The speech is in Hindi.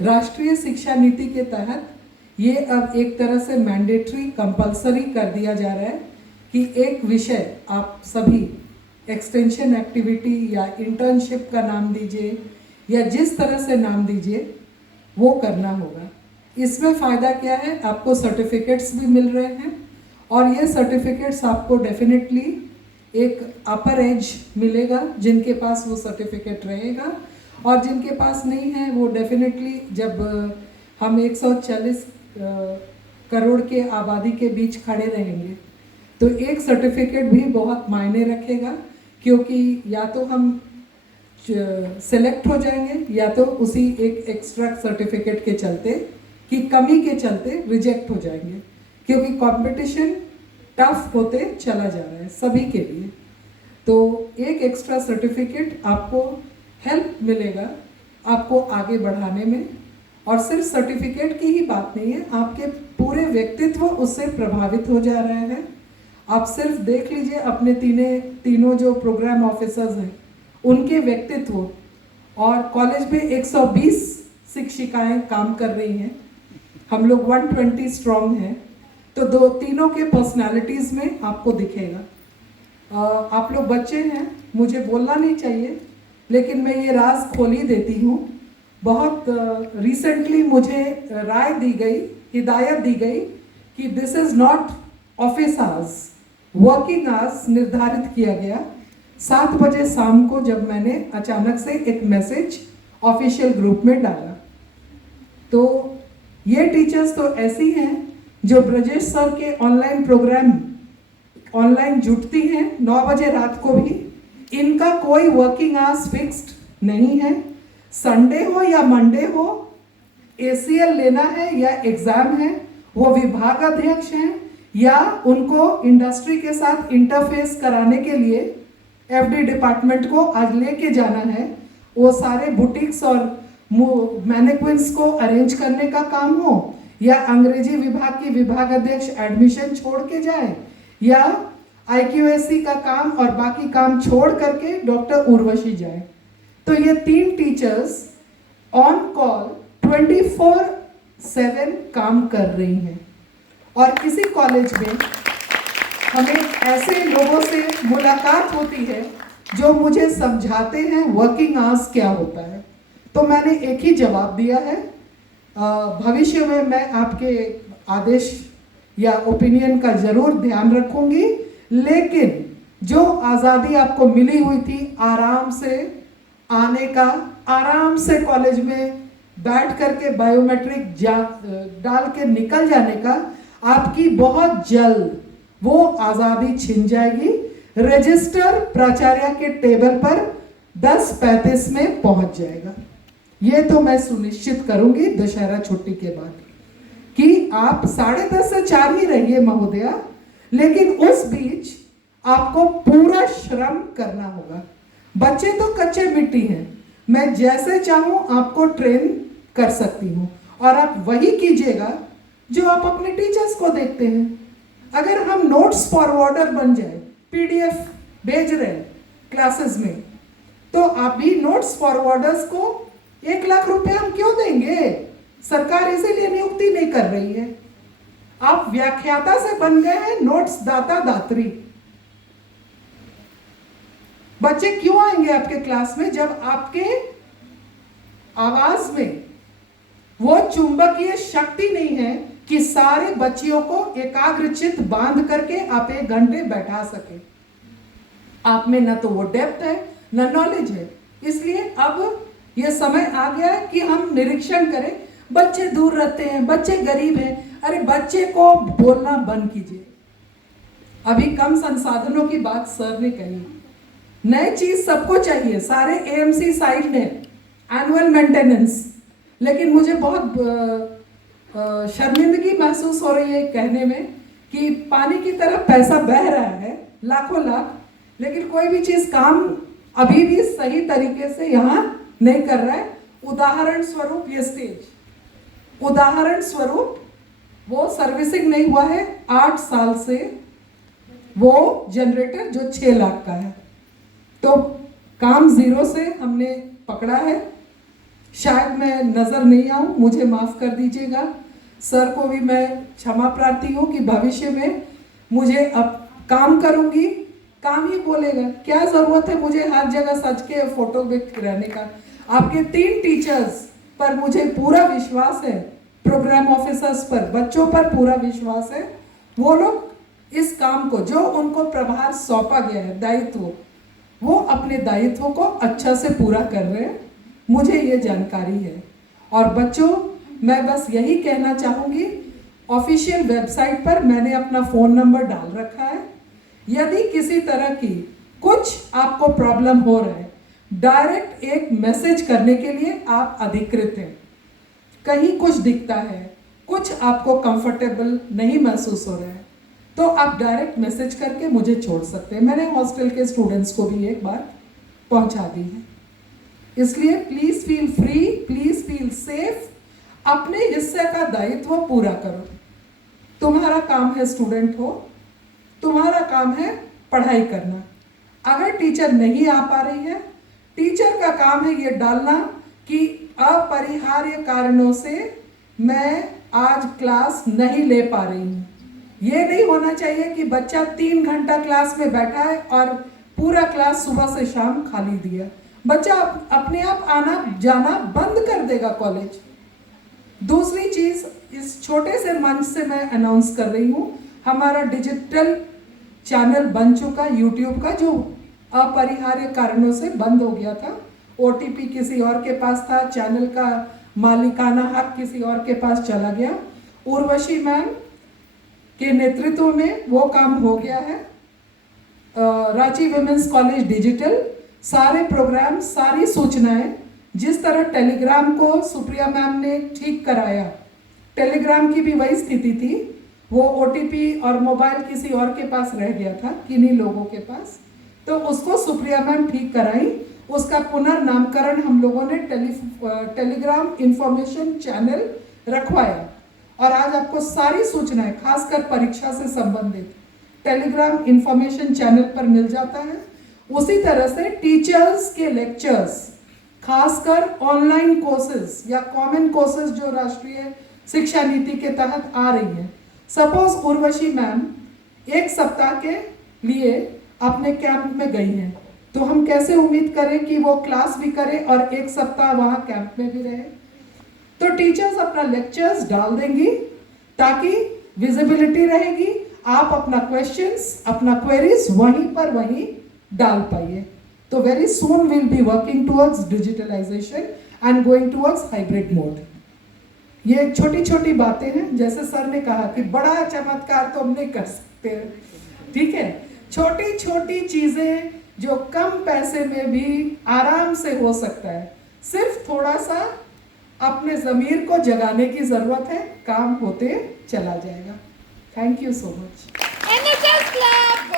राष्ट्रीय शिक्षा नीति के तहत ये अब एक तरह से मैंडेटरी कंपलसरी कर दिया जा रहा है कि एक विषय आप सभी एक्सटेंशन एक्टिविटी या इंटर्नशिप का नाम दीजिए या जिस तरह से नाम दीजिए वो करना होगा। इसमें फ़ायदा क्या है, आपको सर्टिफिकेट्स भी मिल रहे हैं और ये सर्टिफिकेट्स आपको डेफिनेटली एक अपर एज मिलेगा जिनके पास वो सर्टिफिकेट रहेगा, और जिनके पास नहीं है वो डेफिनेटली जब हम 140 करोड़ के आबादी के बीच खड़े रहेंगे तो एक सर्टिफिकेट भी बहुत मायने रखेगा, क्योंकि या तो हम सेलेक्ट हो जाएंगे या तो उसी एक एक्स्ट्रा सर्टिफिकेट के चलते की कमी के चलते रिजेक्ट हो जाएंगे, क्योंकि कंपटीशन टफ होते चला जा रहा है सभी के लिए। तो एक एक्स्ट्रा सर्टिफिकेट आपको हेल्प मिलेगा आपको आगे बढ़ाने में, और सिर्फ सर्टिफिकेट की ही बात नहीं है, आपके पूरे व्यक्तित्व उससे प्रभावित हो जा रहे हैं। आप सिर्फ देख लीजिए अपने तीनों जो प्रोग्राम ऑफिसर्स हैं उनके व्यक्तित्व, और कॉलेज में 120 शिक्षिकाएं काम कर रही हैं, हम लोग 120 स्ट्रॉन्ग हैं, तो तीनों के पर्सनालिटीज़ में आपको दिखेगा। आप लोग बच्चे हैं, मुझे बोलना नहीं चाहिए लेकिन मैं ये राज खोल ही देती हूँ। बहुत रिसेंटली मुझे राय दी गई, हिदायत दी गई कि this is not office hours, working hours निर्धारित किया गया 7 बजे शाम को, जब मैंने अचानक से एक मैसेज ऑफिशियल ग्रुप में डाला। तो ये टीचर्स तो ऐसी हैं जो ब्रजेश सर के ऑनलाइन प्रोग्राम ऑनलाइन जुटती हैं 9 बजे रात को भी, इनका कोई वर्किंग आवर्स फिक्स्ड नहीं है। संडे हो या मंडे हो, ACL लेना है या एग्जाम है, वो विभाग अध्यक्ष हैं या उनको इंडस्ट्री के साथ इंटरफेस कराने के लिए FD डिपार्टमेंट को आज लेके जाना है, वो सारे बुटीक्स और मैनेक्विन्स को अरेंज करने का काम हो, या अंग्रेजी विभाग की विभाग अध्यक्ष एडमिशन छोड़ के जाए, या IQAC का काम और बाकी काम छोड़ करके डॉक्टर उर्वशी जाए। तो ये 3 टीचर्स ऑन कॉल 24/7 काम कर रही हैं, और किसी कॉलेज में हमें ऐसे लोगों से मुलाकात होती है जो मुझे समझाते हैं वर्किंग आवर्स क्या होता है। तो मैंने एक ही जवाब दिया है, भविष्य में मैं आपके आदेश या ओपिनियन का जरूर ध्यान रखूंगी, लेकिन जो आज़ादी आपको मिली हुई थी आराम से आने का, आराम से कॉलेज में बैठ करके बायोमेट्रिक डाल के निकल जाने का, आपकी बहुत जल्द वो आज़ादी छिन जाएगी। रजिस्टर प्राचार्य के टेबल पर 10:35 में पहुंच जाएगा। ये तो मैं सुनिश्चित करूंगी दशहरा छुट्टी के बाद कि आप 10:30 से 4 ही रहिए महोदया, लेकिन उस बीच आपको पूरा श्रम करना होगा। बच्चे तो कच्चे मिट्टी हैं, मैं जैसे चाहूं आपको ट्रेन कर सकती हूं, और आप वही कीजिएगा जो आप अपने टीचर्स को देखते हैं। अगर हम नोट्स फॉरवर्डर बन जाए, PDF भेज रहे हैं क्लासेस में, तो आप भी नोट्स फॉरवर्डर्स को 1 लाख रुपए हम क्यों देंगे? सरकार इसीलिए नियुक्ति नहीं कर रही है। आप व्याख्याता से बन गए हैं नोट्स दाता दात्री। बच्चे क्यों आएंगे आपके क्लास में जब आपके आवाज में वो चुंबकीय शक्ति नहीं है कि सारे बच्चियों को एकाग्रचित बांध करके आप 1 घंटे बैठा सके। आप में न तो वो डेप्थ है न नॉलेज है। इसलिए अब ये समय आ गया है कि हम निरीक्षण करें। बच्चे दूर रहते हैं, बच्चे गरीब हैं, अरे बच्चे को बोलना बंद कीजिए। अभी कम संसाधनों की बात सर ने कही, नई चीज सबको चाहिए, सारे AMC साइड है, एनुअल मेंटेनेंस, लेकिन मुझे बहुत शर्मिंदगी महसूस हो रही है कहने में कि पानी की तरह पैसा बह रहा है लाखों लाख, लेकिन कोई भी चीज काम अभी भी सही तरीके से यहाँ नहीं कर रहा है। उदाहरण स्वरूप ये स्टेज, उदाहरण स्वरूप वो सर्विसिंग नहीं हुआ है 8 साल से, वो जनरेटर जो 6 लाख का है, तो काम 0 से हमने पकड़ा है। शायद मैं नज़र नहीं आऊँ, मुझे माफ़ कर दीजिएगा। सर को भी मैं क्षमा प्रार्थी हूँ कि भविष्य में मुझे अब काम करूँगी, काम ही बोलेगा। क्या ज़रूरत है मुझे हर जगह सच के फोटो में रहने का। आपके 3 टीचर्स पर मुझे पूरा विश्वास है, प्रोग्राम ऑफिसर्स पर, बच्चों पर पूरा विश्वास है। वो लोग इस काम को जो उनको प्रभार सौंपा गया है, दायित्व, वो अपने दायित्व को अच्छा से पूरा कर रहे हैं, मुझे ये जानकारी है। और बच्चों, मैं बस यही कहना चाहूँगी, ऑफिशियल वेबसाइट पर मैंने अपना फ़ोन नंबर डाल रखा है। यदि किसी तरह की कुछ आपको प्रॉब्लम हो रहा है, डायरेक्ट एक मैसेज करने के लिए आप अधिकृत हैं। कहीं कुछ दिखता है, कुछ आपको कंफर्टेबल नहीं महसूस हो रहा है, तो आप डायरेक्ट मैसेज करके मुझे छोड़ सकते हैं। मैंने हॉस्टल के स्टूडेंट्स को भी एक बार पहुंचा दी है। इसलिए please feel free, please feel safe, अपने हिस्से का दायित्व पूरा करो। तुम्हारा काम है स्टूडेंट हो, तुम्हारा काम है पढ़ाई करना। अगर टीचर नहीं आ पा रही है, टीचर का काम है ये डालना कि अपरिहार्य कारणों से मैं आज क्लास नहीं ले पा रही हूँ। ये नहीं होना चाहिए कि बच्चा 3 घंटा क्लास में बैठा है और पूरा क्लास सुबह से शाम खाली दिया। बच्चा अपने आप आना जाना बंद कर देगा कॉलेज। दूसरी चीज, इस छोटे से मंच से मैं अनाउंस कर रही हूँ, हमारा डिजिटल चैनल बन चुका यूट्यूब का, जो अपरिहार्य कारणों से बंद हो गया था। ओटीपी किसी और के पास था, चैनल का मालिकाना हक किसी और के पास चला गया। उर्वशी मैम के नेतृत्व में वो काम हो गया है। रांची विमेंस कॉलेज डिजिटल, सारे प्रोग्राम, सारी सूचनाएं, जिस तरह टेलीग्राम को सुप्रिया मैम ने ठीक कराया, टेलीग्राम की भी वही स्थिति थी, वो ओटीपी और मोबाइल किसी और के पास रह गया था, किन्हीं लोगों के पास, तो उसको सुप्रिया मैम ठीक कराई। उसका पुनर्नामकरण हम लोगों ने टेलीग्राम इंफॉर्मेशन चैनल रखवाया, और आज आपको सारी सूचनाएं, खासकर परीक्षा से संबंधित, टेलीग्राम इंफॉर्मेशन चैनल पर मिल जाता है। उसी तरह से टीचर्स के लेक्चर्स, खासकर ऑनलाइन कोर्सेज या कॉमन कोर्सेज जो राष्ट्रीय शिक्षा नीति के तहत आ रही है। सपोज उर्वशी मैम 1 सप्ताह के लिए अपने कैंप में गई हैं, तो हम कैसे उम्मीद करें कि वो क्लास भी करे और 1 सप्ताह वहाँ कैंप में भी रहे। तो टीचर्स अपना लेक्चर्स डाल देंगी ताकि विजिबिलिटी रहेगी, आप अपना क्वेश्चंस, अपना क्वेरीज वहीं पर वहीं डाल पाइए। तो very soon will be working towards digitalisation and going towards hybrid mode. ये छोटी छोटी बातें हैं, जैसे सर ने कहा कि बड़ा चमत्कार तो हम नहीं कर सकते, ठीक है, छोटी छोटी चीजें जो कम पैसे में भी आराम से हो सकता है, सिर्फ थोड़ा सा अपने ज़मीर को जगाने की ज़रूरत है, काम होते चला जाएगा। Thank you so much.